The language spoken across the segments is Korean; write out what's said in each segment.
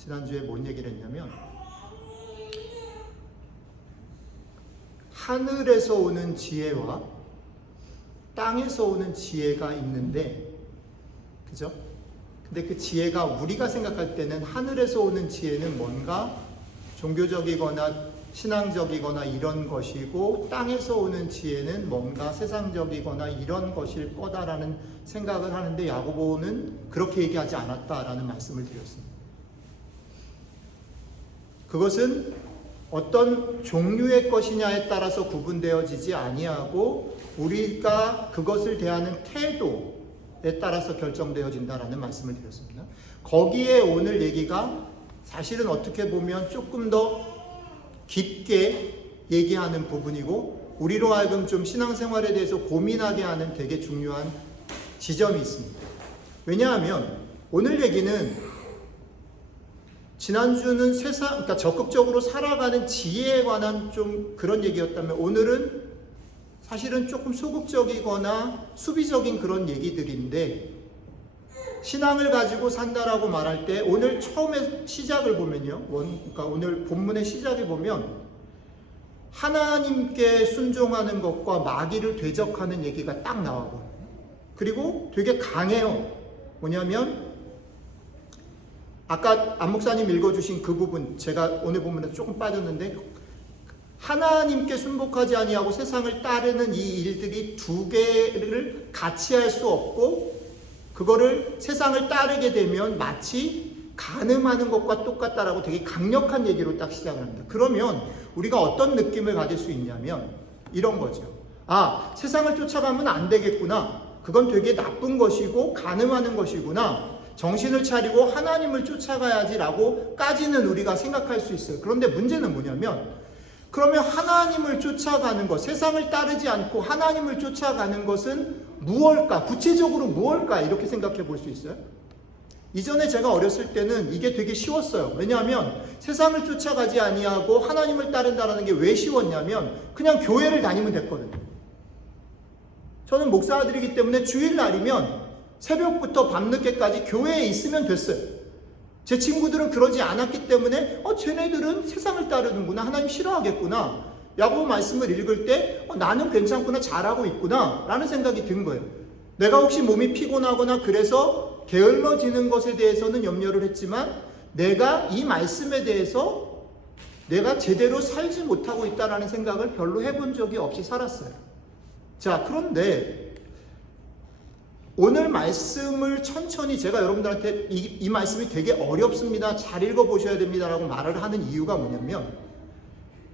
지난주에 뭔 얘기를 했냐면 하늘에서 오는 지혜와 땅에서 오는 지혜가 있는데 그죠? 근데 그 지혜가 우리가 생각할 때는 하늘에서 오는 지혜는 뭔가 종교적이거나 신앙적이거나 이런 것이고 땅에서 오는 지혜는 뭔가 세상적이거나 이런 것일 거다라는 생각을 하는데 야고보는 그렇게 얘기하지 않았다라는 말씀을 드렸습니다. 그것은 어떤 종류의 것이냐에 따라서 구분되어지지 아니하고 우리가 그것을 대하는 태도에 따라서 결정되어진다라는 말씀을 드렸습니다. 거기에 오늘 얘기가 사실은 어떻게 보면 조금 더 깊게 얘기하는 부분이고 우리로 하여금 좀 신앙생활에 대해서 고민하게 하는 되게 중요한 지점이 있습니다. 왜냐하면 오늘 얘기는 지난주는 세상, 그러니까 적극적으로 살아가는 지혜에 관한 좀 그런 얘기였다면 오늘은 사실은 조금 소극적이거나 수비적인 그런 얘기들인데 신앙을 가지고 산다라고 말할 때 오늘 처음에 시작을 보면요. 원, 그러니까 오늘 본문의 시작에 보면 하나님께 순종하는 것과 마귀를 대적하는 얘기가 딱 나와요. 그리고 되게 강해요. 뭐냐면 아까 안 목사님 읽어주신 그 부분 제가 오늘 본문에 조금 빠졌는데 하나님께 순복하지 아니하고 세상을 따르는 이 일들이 두 개를 같이 할 수 없고 그거를 세상을 따르게 되면 마치 가늠하는 것과 똑같다라고 되게 강력한 얘기로 딱 시작을 합니다. 그러면 우리가 어떤 느낌을 가질 수 있냐면 이런 거죠. 아, 세상을 쫓아가면 안 되겠구나. 그건 되게 나쁜 것이고 가늠하는 것이구나. 정신을 차리고 하나님을 쫓아가야지라고까지는 우리가 생각할 수 있어요. 그런데 문제는 뭐냐면 그러면 하나님을 쫓아가는 것, 세상을 따르지 않고 하나님을 쫓아가는 것은 무엇일까? 구체적으로 무엇일까? 이렇게 생각해 볼 수 있어요. 이전에 제가 어렸을 때는 이게 되게 쉬웠어요. 왜냐하면 세상을 쫓아가지 아니하고 하나님을 따른다라는 게 왜 쉬웠냐면 그냥 교회를 다니면 됐거든요. 저는 목사 아들이기 때문에 주일날이면 새벽부터 밤늦게까지 교회에 있으면 됐어요. 제 친구들은 그러지 않았기 때문에 어 쟤네들은 세상을 따르는구나 하나님 싫어하겠구나 야고보 말씀을 읽을 때 어, 나는 괜찮구나 잘하고 있구나 라는 생각이 든 거예요. 내가 혹시 몸이 피곤하거나 그래서 게을러지는 것에 대해서는 염려를 했지만 내가 이 말씀에 대해서 내가 제대로 살지 못하고 있다라는 생각을 별로 해본 적이 없이 살았어요. 자, 그런데 오늘 말씀을 천천히 제가 여러분들한테 이, 이 말씀이 되게 어렵습니다. 잘 읽어보셔야 됩니다라고 말을 하는 이유가 뭐냐면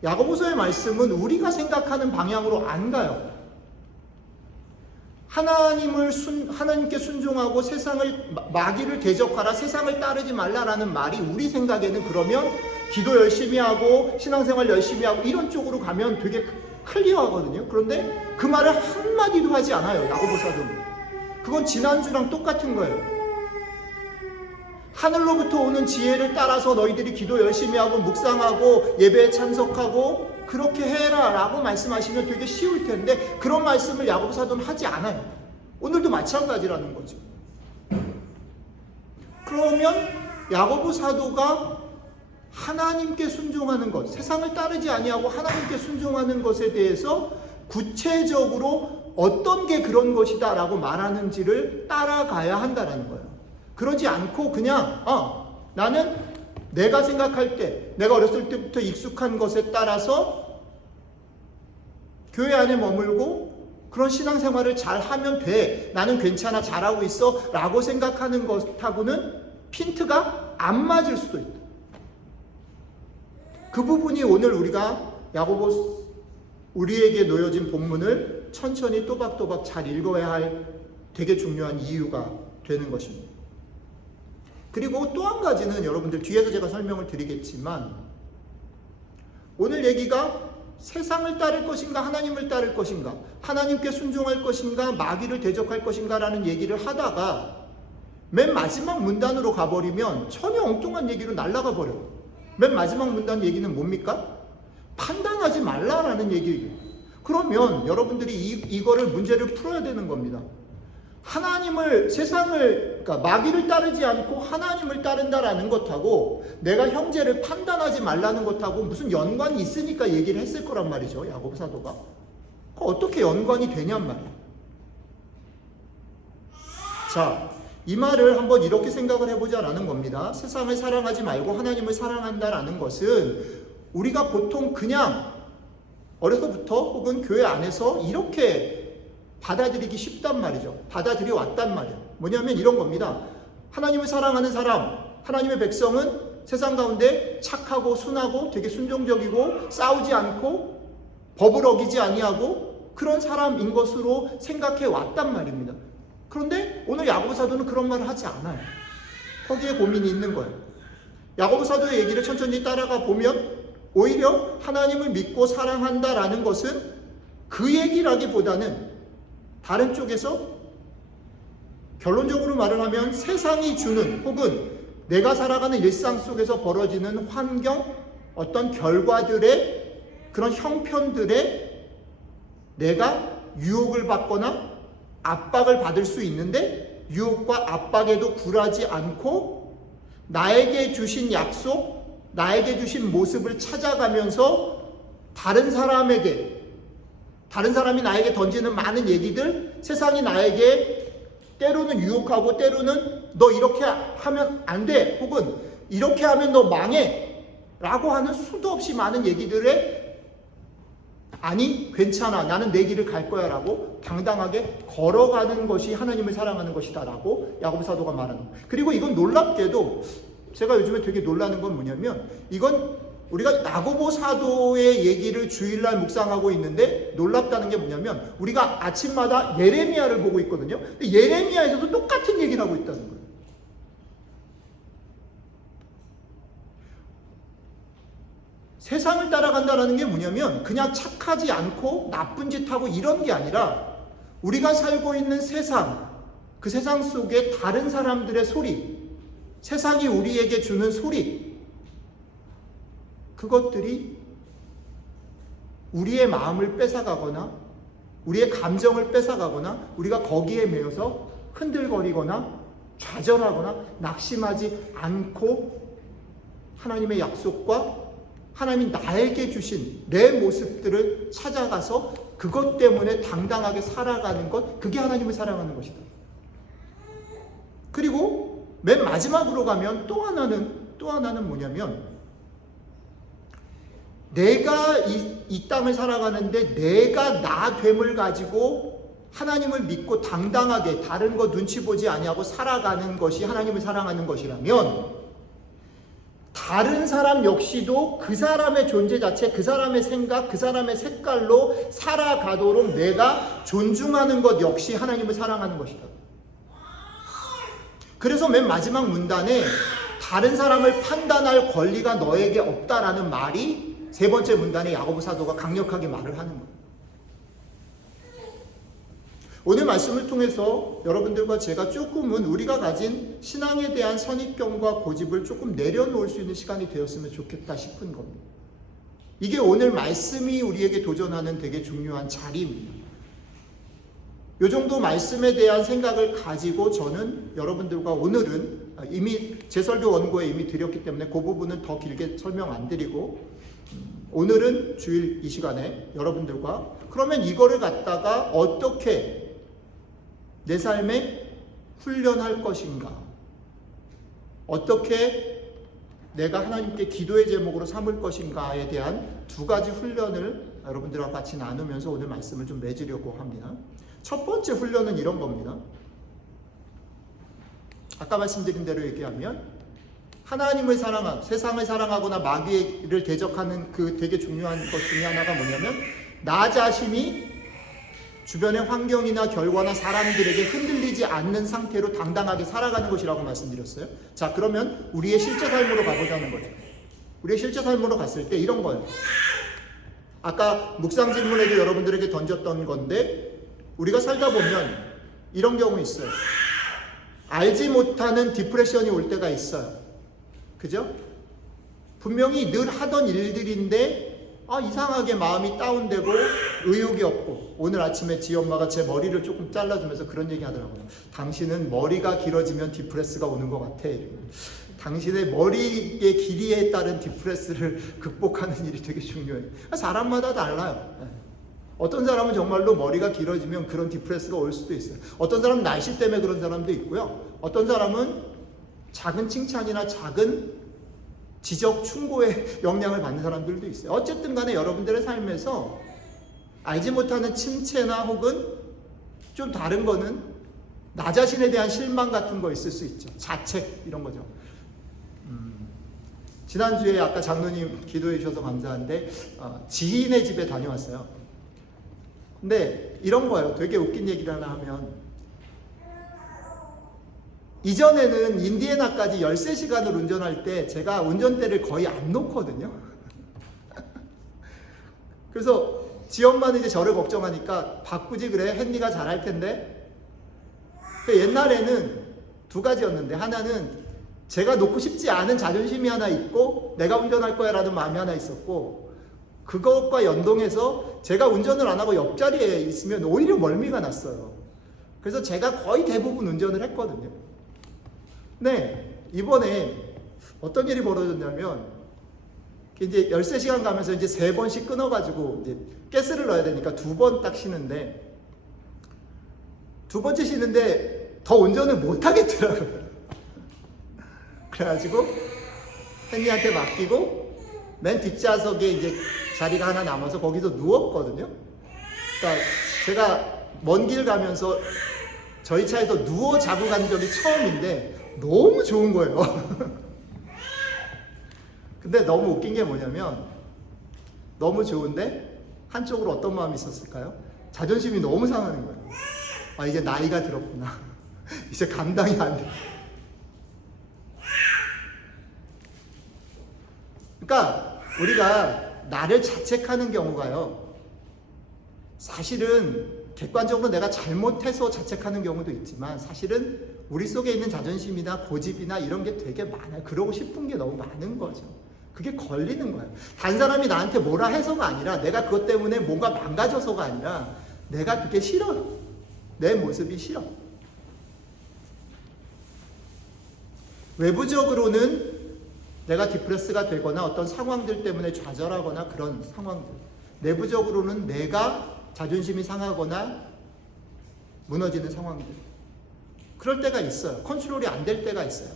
야고보서의 말씀은 우리가 생각하는 방향으로 안 가요. 하나님을 순, 하나님께 순종하고 세상을 마귀를 대적하라 세상을 따르지 말라라는 말이 우리 생각에는 그러면 기도 열심히 하고 신앙생활 열심히 하고 이런 쪽으로 가면 되게 클리어하거든요. 그런데 그 말을 한 마디도 하지 않아요. 야고보서는. 그건 지난주랑 똑같은 거예요. 하늘로부터 오는 지혜를 따라서 너희들이 기도 열심히 하고 묵상하고 예배에 참석하고 그렇게 해라 라고 말씀하시면 되게 쉬울 텐데 그런 말씀을 야고보 사도는 하지 않아요. 오늘도 마찬가지라는 거죠. 그러면 야고보 사도가 하나님께 순종하는 것, 세상을 따르지 아니하고 하나님께 순종하는 것에 대해서 구체적으로 어떤 게 그런 것이다 라고 말하는지를 따라가야 한다라는 거예요. 그러지 않고 그냥 어, 나는 내가 생각할 때, 내가 어렸을 때부터 익숙한 것에 따라서 교회 안에 머물고 그런 신앙생활을 잘 하면 돼. 나는 괜찮아, 잘하고 있어. 라고 생각하는 것하고는 핀트가 안 맞을 수도 있다. 그 부분이 오늘 우리가 야고보 우리에게 놓여진 본문을 천천히 또박또박 잘 읽어야 할 되게 중요한 이유가 되는 것입니다. 그리고 또 한 가지는 여러분들 뒤에서 제가 설명을 드리겠지만 오늘 얘기가 세상을 따를 것인가 하나님을 따를 것인가 하나님께 순종할 것인가 마귀를 대적할 것인가라는 얘기를 하다가 맨 마지막 문단으로 가버리면 전혀 엉뚱한 얘기로 날아가 버려요. 맨 마지막 문단 얘기는 뭡니까? 판단하지 말라라는 얘기예요. 그러면 여러분들이 이, 이 거를 문제를 풀어야 되는 겁니다. 하나님을 세상을 그러니까 마귀를 따르지 않고 하나님을 따른다라는 것하고 내가 형제를 판단하지 말라는 것하고 무슨 연관이 있으니까 얘기를 했을 거란 말이죠. 야곱 사도가. 어떻게 연관이 되냔 말이야. 자, 이 말을 한번 이렇게 생각을 해보자라는 겁니다. 세상을 사랑하지 말고 하나님을 사랑한다라는 것은 우리가 보통 그냥 어려서부터 혹은 교회 안에서 이렇게 받아들이기 쉽단 말이죠. 받아들여 왔단 말이에요. 뭐냐면 이런 겁니다. 하나님을 사랑하는 사람, 하나님의 백성은 세상 가운데 착하고 순하고 되게 순종적이고 싸우지 않고 법을 어기지 아니하고 그런 사람인 것으로 생각해 왔단 말입니다. 그런데 오늘 야고보 사도는 그런 말을 하지 않아요. 거기에 고민이 있는 거예요. 야고보 사도의 얘기를 천천히 따라가 보면 오히려 하나님을 믿고 사랑한다라는 것은 그 얘기라기보다는 다른 쪽에서 결론적으로 말을 하면 세상이 주는 혹은 내가 살아가는 일상 속에서 벌어지는 환경, 어떤 결과들의 그런 형편들에 내가 유혹을 받거나 압박을 받을 수 있는데 유혹과 압박에도 굴하지 않고 나에게 주신 약속, 나에게 주신 모습을 찾아가면서 다른 사람에게 다른 사람이 나에게 던지는 많은 얘기들, 세상이 나에게 때로는 유혹하고 때로는 너 이렇게 하면 안 돼. 혹은 이렇게 하면 너 망해. 라고 하는 수도 없이 많은 얘기들에 아니, 괜찮아. 나는 내 길을 갈 거야. 라고 당당하게 걸어가는 것이 하나님을 사랑하는 것이다. 라고 야고보 사도가 말하는. 그리고 이건 놀랍게도 제가 요즘에 되게 놀라는 건 뭐냐면 이건 우리가 야고보 사도의 얘기를 주일날 묵상하고 있는데 놀랍다는 게 뭐냐면 우리가 아침마다 예레미야를 보고 있거든요. 예레미야에서도 똑같은 얘기를 하고 있다는 거예요. 세상을 따라간다는 게 뭐냐면 그냥 착하지 않고 나쁜 짓 하고 이런 게 아니라 우리가 살고 있는 세상, 그 세상 속에 다른 사람들의 소리, 세상이 우리에게 주는 소리, 그것들이 우리의 마음을 뺏어가거나 우리의 감정을 뺏어가거나 우리가 거기에 매여서 흔들거리거나 좌절하거나 낙심하지 않고 하나님의 약속과 하나님이 나에게 주신 내 모습들을 찾아가서 그것 때문에 당당하게 살아가는 것, 그게 하나님을 사랑하는 것이다. 그리고 맨 마지막으로 가면 또 하나는, 또 하나는 뭐냐면, 내가 이, 이 땅을 살아가는데 내가 나 됨을 가지고 하나님을 믿고 당당하게 다른 거 눈치 보지 아니하고 살아가는 것이 하나님을 사랑하는 것이라면 다른 사람 역시도 그 사람의 존재 자체, 그 사람의 생각, 그 사람의 색깔로 살아가도록 내가 존중하는 것 역시 하나님을 사랑하는 것이다. 그래서 맨 마지막 문단에 다른 사람을 판단할 권리가 너에게 없다라는 말이 세 번째 문단에 야고보 사도가 강력하게 말을 하는 거예요. 오늘 말씀을 통해서 여러분들과 제가 조금은 우리가 가진 신앙에 대한 선입견과 고집을 조금 내려놓을 수 있는 시간이 되었으면 좋겠다 싶은 겁니다. 이게 오늘 말씀이 우리에게 도전하는 되게 중요한 자리입니다. 요 정도 말씀에 대한 생각을 가지고 저는 여러분들과 오늘은 이미 제 설교 원고에 이미 드렸기 때문에 그 부분은 더 길게 설명 안 드리고 오늘은 주일 이 시간에 여러분들과 그러면 이거를 갖다가 어떻게 내 삶에 훈련할 것인가? 어떻게 내가 하나님께 기도의 제목으로 삼을 것인가에 대한 두 가지 훈련을 여러분들과 같이 나누면서 오늘 말씀을 좀 맺으려고 합니다. 첫 번째 훈련은 이런 겁니다. 아까 말씀드린 대로 얘기하면 하나님을 사랑하고 세상을 사랑하거나 마귀를 대적하는 그 되게 중요한 것 중에 하나가 뭐냐면 나 자신이 주변의 환경이나 결과나 사람들에게 흔들리지 않는 상태로 당당하게 살아가는 것이라고 말씀드렸어요. 자, 그러면 우리의 실제 삶으로 가보자는 거죠. 우리의 실제 삶으로 갔을 때 이런 거예요. 아까 묵상 질문에도 여러분들에게 던졌던 건데 우리가 살다 보면 이런 경우 있어요. 알지 못하는 디프레션이 올 때가 있어요. 그죠? 분명히 늘 하던 일들인데 아 이상하게 마음이 다운되고 의욕이 없고 오늘 아침에 지 엄마가 제 머리를 조금 잘라주면서 그런 얘기 하더라고요. 당신은 머리가 길어지면 디프레스가 오는 것 같아. 당신의 머리의 길이에 따른 디프레스를 극복하는 일이 되게 중요해요. 사람마다 달라요. 네. 어떤 사람은 정말로 머리가 길어지면 그런 디프레스가 올 수도 있어요. 어떤 사람은 날씨 때문에 그런 사람도 있고요. 어떤 사람은 작은 칭찬이나 작은 지적 충고에 영향을 받는 사람들도 있어요. 어쨌든 간에 여러분들의 삶에서 알지 못하는 침체나 혹은 좀 다른 거는 나 자신에 대한 실망 같은 거 있을 수 있죠. 자책 이런 거죠. 음, 지난주에 아까 장로님 기도해 주셔서 감사한데 어, 지인의 집에 다녀왔어요. 근데 이런 거예요. 되게 웃긴 얘기를 하나 하면 이전에는 인디애나까지 13시간을 운전할 때 제가 운전대를 거의 안 놓거든요. 그래서 지 엄마는 이제 저를 걱정하니까 바꾸지 그래. 헨리가 잘할 텐데. 그 옛날에는 두 가지였는데 하나는 제가 놓고 싶지 않은 자존심이 하나 있고 내가 운전할 거야 라는 마음이 하나 있었고 그것과 연동해서 제가 운전을 안 하고 옆자리에 있으면 오히려 멀미가 났어요. 그래서 제가 거의 대부분 운전을 했거든요. 네, 이번에 어떤 일이 벌어졌냐면 이제 13시간 가면서 이제 세 번씩 끊어가지고 이제 가스를 넣어야 되니까 두 번 딱 쉬는데 두 번째 쉬는데 더 운전을 못 하겠더라고요. 그래가지고 헨리한테 맡기고 맨 뒷좌석에 이제 자리가 하나 남아서 거기서 누웠거든요. 그러니까 제가 먼 길 가면서 저희 차에서 누워 자고 간 적이 처음인데 너무 좋은 거예요. 근데 너무 웃긴 게 뭐냐면 너무 좋은데 한쪽으로 어떤 마음이 있었을까요? 자존심이 너무 상하는 거예요. 아 이제 나이가 들었구나. 이제 감당이 안 돼. 그러니까 우리가 나를 자책하는 경우가요. 사실은 객관적으로 내가 잘못해서 자책하는 경우도 있지만 사실은 우리 속에 있는 자존심이나 고집이나 이런 게 되게 많아요. 그러고 싶은 게 너무 많은 거죠. 그게 걸리는 거예요. 단 사람이 나한테 뭐라 해서가 아니라 내가 그것 때문에 뭔가 망가져서가 아니라 내가 그게 싫어. 내 모습이 싫어. 외부적으로는 내가 디프레스가 되거나 어떤 상황들 때문에 좌절하거나 그런 상황들. 내부적으로는 내가 자존심이 상하거나 무너지는 상황들. 그럴 때가 있어요. 컨트롤이 안 될 때가 있어요.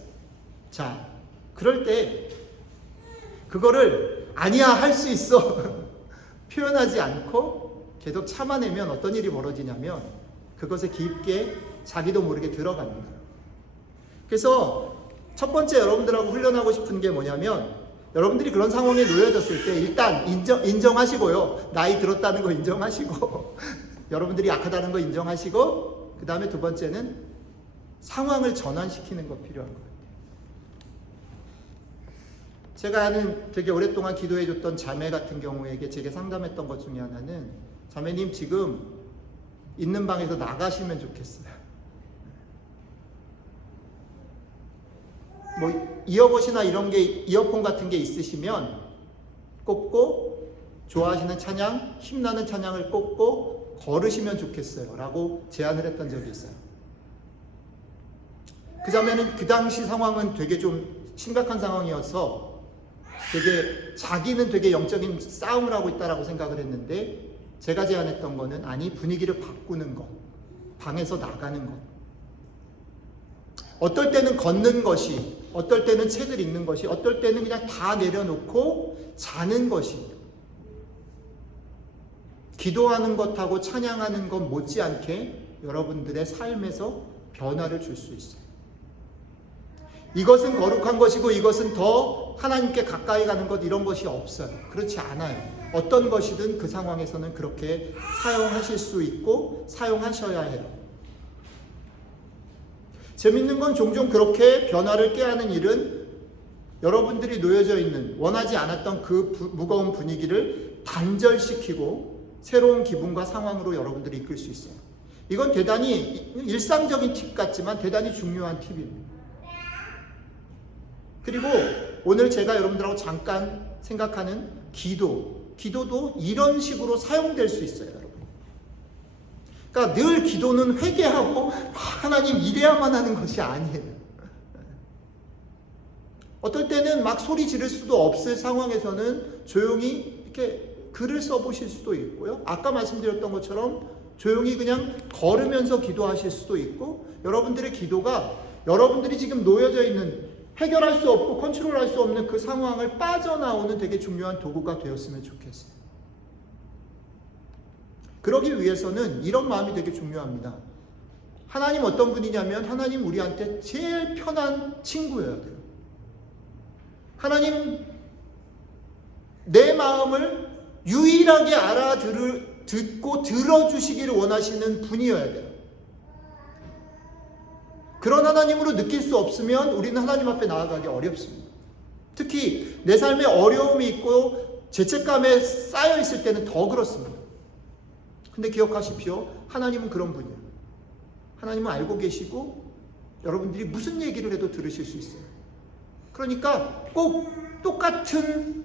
자, 그럴 때 그거를 아니야 할 수 있어 표현하지 않고 계속 참아내면 어떤 일이 벌어지냐면 그것에 깊게 자기도 모르게 들어갑니다. 그래서 첫 번째 여러분들하고 훈련하고 싶은 게 뭐냐면 여러분들이 그런 상황에 놓여졌을 때 일단 인정, 인정하시고요. 나이 들었다는 거 인정하시고 여러분들이 약하다는 거 인정하시고 그 다음에 두 번째는 상황을 전환시키는 거 필요한 거예요. 제가 아는 되게 오랫동안 기도해 줬던 자매 같은 경우에게 제게 상담했던 것 중에 하나는 자매님 지금 있는 방에서 나가시면 좋겠어요. 뭐 이어봇이나 이런 게 이어폰 같은 게 있으시면 꼽고 좋아하시는 찬양, 힘나는 찬양을 꼽고 걸으시면 좋겠어요 라고 제안을 했던 적이 있어요. 그 자매는 그 당시 상황은 되게 좀 심각한 상황이어서 되게 자기는 되게 영적인 싸움을 하고 있다라고 생각을 했는데 제가 제안했던 거는 아니 분위기를 바꾸는 것, 방에서 나가는 것. 어떨 때는 걷는 것이, 어떨 때는 책을 읽는 것이, 어떨 때는 그냥 다 내려놓고 자는 것이. 기도하는 것하고 찬양하는 것 못지않게 여러분들의 삶에서 변화를 줄 수 있어요. 이것은 거룩한 것이고 이것은 더 하나님께 가까이 가는 것 이런 것이 없어요. 그렇지 않아요. 어떤 것이든 그 상황에서는 그렇게 사용하실 수 있고 사용하셔야 해요. 재밌는 건 종종 그렇게 변화를 깨하는 일은 여러분들이 놓여져 있는 원하지 않았던 그 부, 무거운 분위기를 단절시키고 새로운 기분과 상황으로 여러분들이 이끌 수 있어요. 이건 대단히 일상적인 팁 같지만 대단히 중요한 팁입니다. 그리고 오늘 제가 여러분들하고 잠깐 생각하는 기도, 기도도 이런 식으로 사용될 수 있어요, 여러분. 그러니까 늘 기도는 회개하고 하나님 이래야만 하는 것이 아니에요. 어떨 때는 막 소리 지를 수도 없을 상황에서는 조용히 이렇게 글을 써보실 수도 있고요. 아까 말씀드렸던 것처럼 조용히 그냥 걸으면서 기도하실 수도 있고 여러분들의 기도가 여러분들이 지금 놓여져 있는 해결할 수 없고 컨트롤할 수 없는 그 상황을 빠져나오는 되게 중요한 도구가 되었으면 좋겠어요. 그러기 위해서는 이런 마음이 되게 중요합니다. 하나님 어떤 분이냐면 하나님 우리한테 제일 편한 친구여야 돼요. 하나님 내 마음을 유일하게 알아들을 듣고 들어주시기를 원하시는 분이어야 돼요. 그런 하나님으로 느낄 수 없으면 우리는 하나님 앞에 나아가기 어렵습니다. 특히 내 삶에 어려움이 있고 죄책감에 쌓여 있을 때는 더 그렇습니다. 근데 기억하십시오. 하나님은 그런 분이에요. 하나님은 알고 계시고 여러분들이 무슨 얘기를 해도 들으실 수 있어요. 그러니까 꼭 똑같은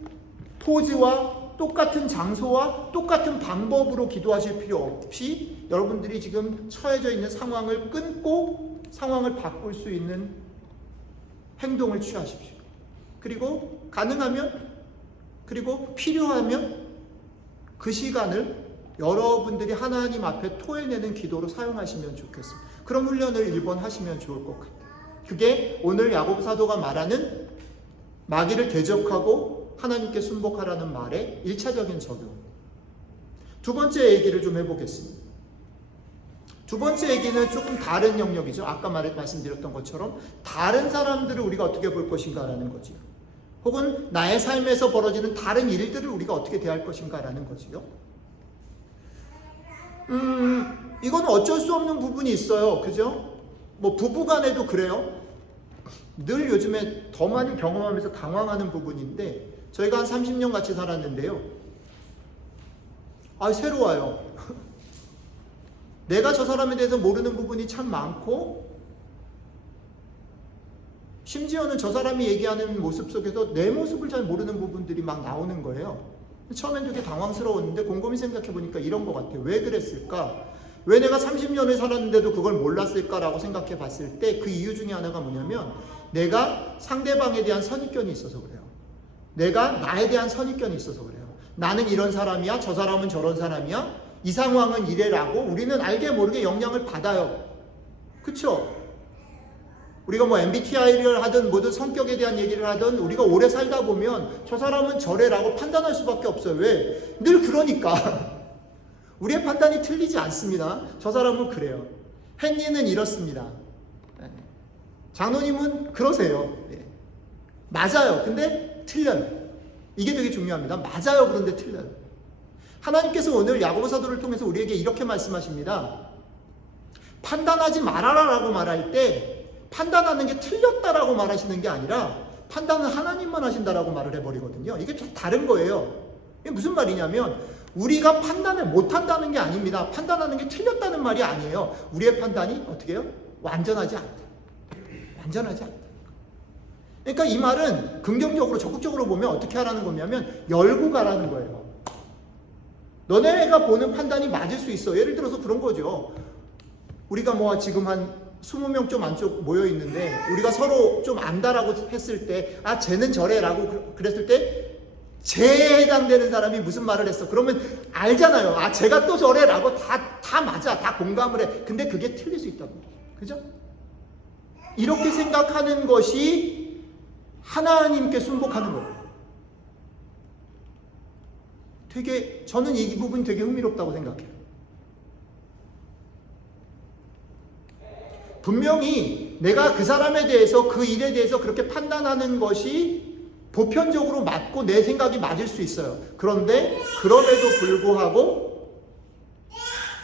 포즈와 똑같은 장소와 똑같은 방법으로 기도하실 필요 없이 여러분들이 지금 처해져 있는 상황을 끊고 상황을 바꿀 수 있는 행동을 취하십시오. 그리고 가능하면 그리고 필요하면 그 시간을 여러분들이 하나님 앞에 토해내는 기도로 사용하시면 좋겠습니다. 그런 훈련을 1번 하시면 좋을 것 같아요. 그게 오늘 야곱 사도가 말하는 마귀를 대적하고 하나님께 순복하라는 말의 1차적인 적용. 두 번째 얘기를 좀 해보겠습니다. 두 번째 얘기는 조금 다른 영역이죠. 아까 말, 말씀드렸던 것처럼 다른 사람들을 우리가 어떻게 볼 것인가라는 거지요. 혹은 나의 삶에서 벌어지는 다른 일들을 우리가 어떻게 대할 것인가라는 거지요. 음, 이건 어쩔 수 없는 부분이 있어요. 그죠? 뭐 부부간에도 그래요. 늘 요즘에 더 많이 경험하면서 당황하는 부분인데 저희가 한 30년 같이 살았는데요. 아, 새로워요. 내가 저 사람에 대해서 모르는 부분이 참 많고 심지어는 저 사람이 얘기하는 모습 속에서 내 모습을 잘 모르는 부분들이 막 나오는 거예요. 처음엔 되게 당황스러웠는데 곰곰이 생각해 보니까 이런 것 같아요. 왜 그랬을까? 왜 내가 30년을 살았는데도 그걸 몰랐을까라고 생각해 봤을 때 그 이유 중에 하나가 뭐냐면 내가 상대방에 대한 선입견이 있어서 그래요. 내가 나에 대한 선입견이 있어서 그래요. 나는 이런 사람이야. 저 사람은 저런 사람이야. 이 상황은 이래라고 우리는 알게 모르게 영향을 받아요. 그쵸? 우리가 뭐 MBTI를 하든 뭐든 성격에 대한 얘기를 하든 우리가 오래 살다 보면 저 사람은 저래라고 판단할 수밖에 없어요. 왜? 늘 그러니까. 우리의 판단이 틀리지 않습니다. 저 사람은 그래요. 헨리는 이렇습니다. 네. 장로님은 그러세요. 네. 맞아요. 근데 틀려요. 이게 되게 중요합니다. 맞아요. 그런데 틀려요. 하나님께서 오늘 야고보 사도를 통해서 우리에게 이렇게 말씀하십니다. 판단하지 말아라라고 말할 때 판단하는 게 틀렸다라고 말하시는 게 아니라 판단은 하나님만 하신다라고 말을 해버리거든요. 이게 좀 다른 거예요. 이게 무슨 말이냐면 우리가 판단을 못한다는 게 아닙니다. 판단하는 게 틀렸다는 말이 아니에요. 우리의 판단이 어떻게 해요? 완전하지 않다. 완전하지 않다. 그러니까 이 말은 긍정적으로 적극적으로 보면 어떻게 하라는 거냐면 열고 가라는 거예요. 너네가 보는 판단이 맞을 수 있어. 예를 들어서 그런 거죠. 우리가 뭐 지금 한 20명 좀 안쪽 모여 있는데 우리가 서로 좀 안다라고 했을 때 아 쟤는 저래라고 그랬을 때 쟤에 해당되는 사람이 무슨 말을 했어? 그러면 알잖아요. 아 쟤가 또 저래라고 다 다 맞아. 다 공감을 해. 근데 그게 틀릴 수 있다고. 그죠? 이렇게 생각하는 것이 하나님께 순복하는 거예요 되게 저는 이 부분이 되게 흥미롭다고 생각해요 분명히 내가 그 사람에 대해서 그 일에 대해서 그렇게 판단하는 것이 보편적으로 맞고 내 생각이 맞을 수 있어요. 그런데 그럼에도 불구하고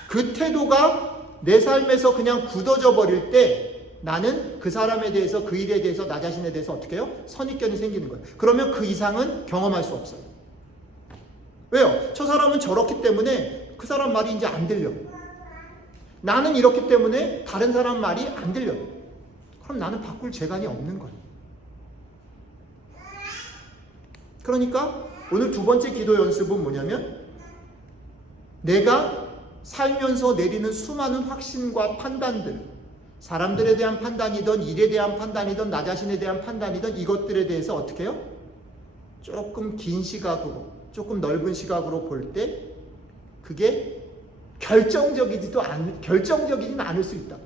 그 태도가 내 삶에서 그냥 굳어져 버릴 때 나는 그 사람에 대해서 그 일에 대해서 나 자신에 대해서 어떻게 해요? 선입견이 생기는 거예요. 그러면 그 이상은 경험할 수 없어요. 왜요? 저 사람은 저렇기 때문에 그 사람 말이 이제 안 들려. 나는 이렇기 때문에 다른 사람 말이 안 들려요. 그럼 나는 바꿀 재간이 없는 거예요. 그러니까 오늘 두 번째 기도 연습은 뭐냐면 내가 살면서 내리는 수많은 확신과 판단들, 사람들에 대한 판단이든 일에 대한 판단이든 나 자신에 대한 판단이든 이것들에 대해서 어떻게 해요? 조금 긴 시각으로, 조금 넓은 시각으로 볼 때 그게 결정적이지도 않, 결정적이진 않을 수 있다.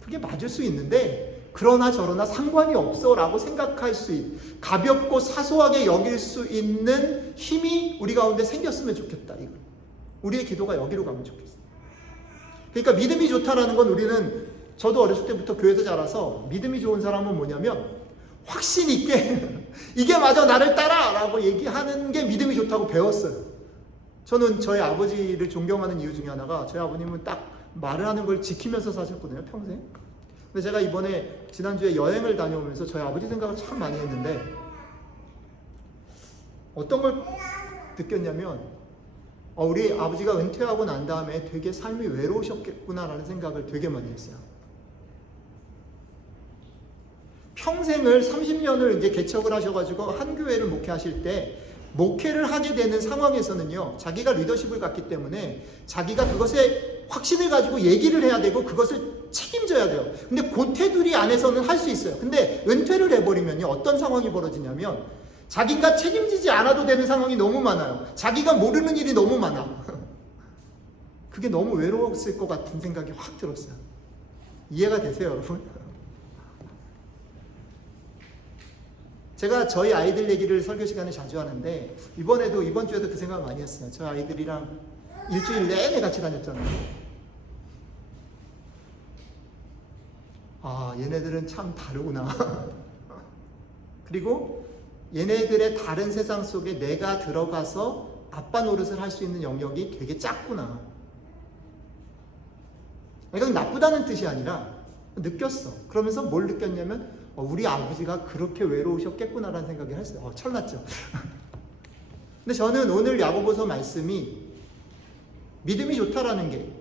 그게 맞을 수 있는데 그러나 저러나 상관이 없어 라고 생각할 수 있, 가볍고 사소하게 여길 수 있는 힘이 우리 가운데 생겼으면 좋겠다. 이거. 우리의 기도가 여기로 가면 좋겠어. 그러니까 믿음이 좋다라는 건 우리는 저도 어렸을 때부터 교회에서 자라서 믿음이 좋은 사람은 뭐냐면 확신 있게 이게 맞아 나를 따라라고 얘기하는 게 믿음이 좋다고 배웠어요. 저는 저희 아버지를 존경하는 이유 중에 하나가 저희 아버님은 딱 말을 하는 걸 지키면서 사셨거든요 평생. 근데 제가 이번에 지난주에 여행을 다녀오면서 저희 아버지 생각을 참 많이 했는데 어떤 걸 느꼈냐면 어, 우리 아버지가 은퇴하고 난 다음에 되게 삶이 외로우셨겠구나라는 생각을 되게 많이 했어요. 평생을 30년을 이제 개척을 하셔가지고 한 교회를 목회하실 때 목회를 하게 되는 상황에서는요, 자기가 리더십을 갖기 때문에 자기가 그것에 확신을 가지고 얘기를 해야 되고 그것을 책임져야 돼요. 근데 그 테두리 안에서는 할 수 있어요. 근데 은퇴를 해버리면요, 어떤 상황이 벌어지냐면 자기가 책임지지 않아도 되는 상황이 너무 많아요. 자기가 모르는 일이 너무 많아. 그게 너무 외로웠을 것 같은 생각이 확 들었어요. 이해가 되세요, 여러분? 제가 저희 아이들 얘기를 설교 시간에 자주 하는데 이번에도 이번 주에도 그 생각 많이 했어요. 저 아이들이랑 일주일 내내 같이 다녔잖아요. 아, 얘네들은 참 다르구나. 그리고 얘네들의 다른 세상 속에 내가 들어가서 아빠 노릇을 할 수 있는 영역이 되게 작구나. 이건 나쁘다는 뜻이 아니라 느꼈어. 그러면서 뭘 느꼈냐면 어, 우리 아버지가 그렇게 외로우셨겠구나라는 생각을 했어요. 어, 철났죠. 근데 저는 오늘 야고보서 말씀이 믿음이 좋다라는 게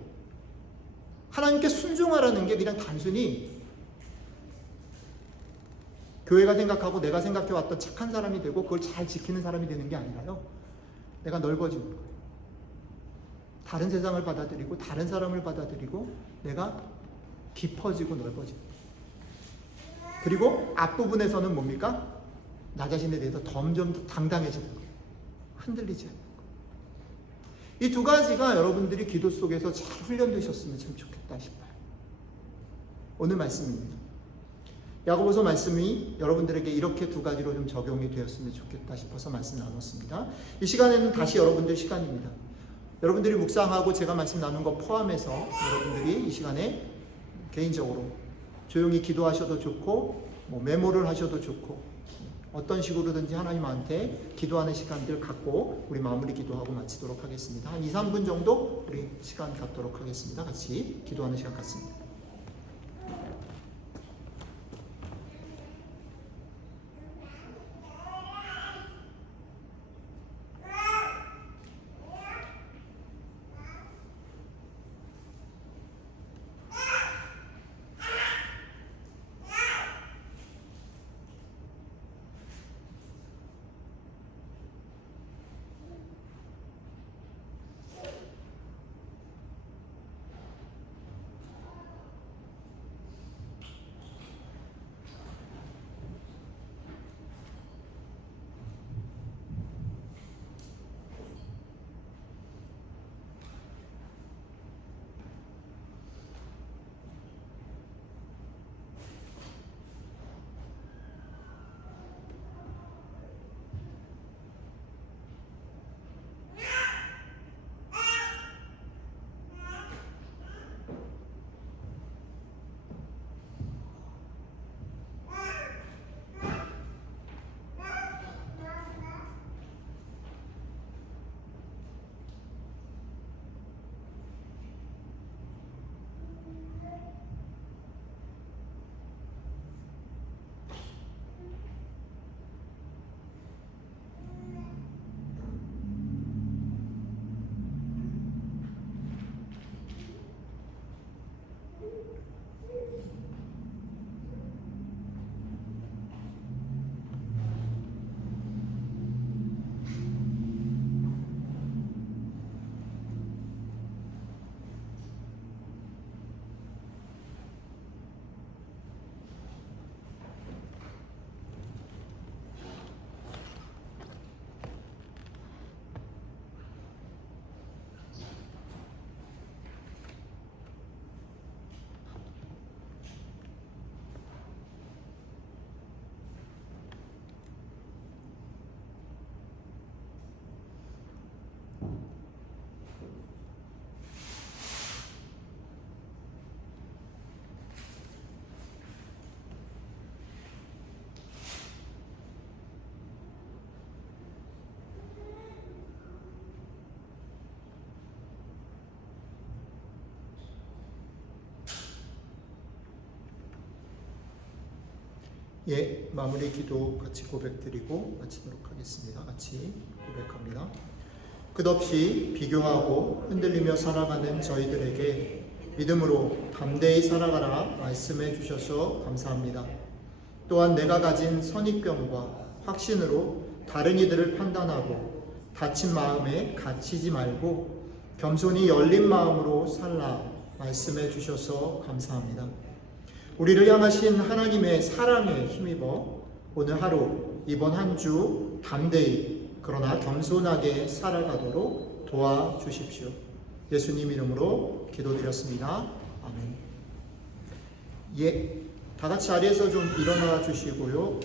하나님께 순종하라는 게 그냥 단순히 교회가 생각하고 내가 생각해왔던 착한 사람이 되고 그걸 잘 지키는 사람이 되는 게 아니라요. 내가 넓어지는 거예요. 다른 세상을 받아들이고 다른 사람을 받아들이고 내가 깊어지고 넓어지고 그리고 앞부분에서는 뭡니까? 나 자신에 대해서 점점 더 당당해지는 거예요. 흔들리지 않는 거예요. 이두 가지가 여러분들이 기도 속에서 잘 훈련되셨으면 참 좋겠다 싶어요. 오늘 말씀입니다. 야고보서 말씀이 여러분들에게 이렇게 두 가지로 좀 적용이 되었으면 좋겠다 싶어서 말씀 나눴습니다. 이 시간에는 다시 여러분들 시간입니다. 여러분들이 묵상하고 제가 말씀 나눈 거 포함해서 여러분들이 이 시간에 개인적으로 조용히 기도하셔도 좋고 뭐 메모를 하셔도 좋고 어떤 식으로든지 하나님한테 기도하는 시간들 갖고 우리 마무리 기도하고 마치도록 하겠습니다. 한 2, 3분 정도 우리 시간 갖도록 하겠습니다. 같이 기도하는 시간 갖습니다. 예, 마무리 기도 같이 고백드리고 마치도록 하겠습니다. 같이 고백합니다. 끝없이 비교하고 흔들리며 살아가는 저희들에게 믿음으로 담대히 살아가라 말씀해 주셔서 감사합니다. 또한 내가 가진 선입견과 확신으로 다른 이들을 판단하고 다친 마음에 갇히지 말고 겸손히 열린 마음으로 살라 말씀해 주셔서 감사합니다. 우리를 향하신 하나님의 사랑에 힘입어 오늘 하루 이번 한 주 담대히 그러나 겸손하게 살아가도록 도와주십시오. 예수님 이름으로 기도드렸습니다. 아멘. 예, 다 같이 자리에서 좀 일어나 주시고요.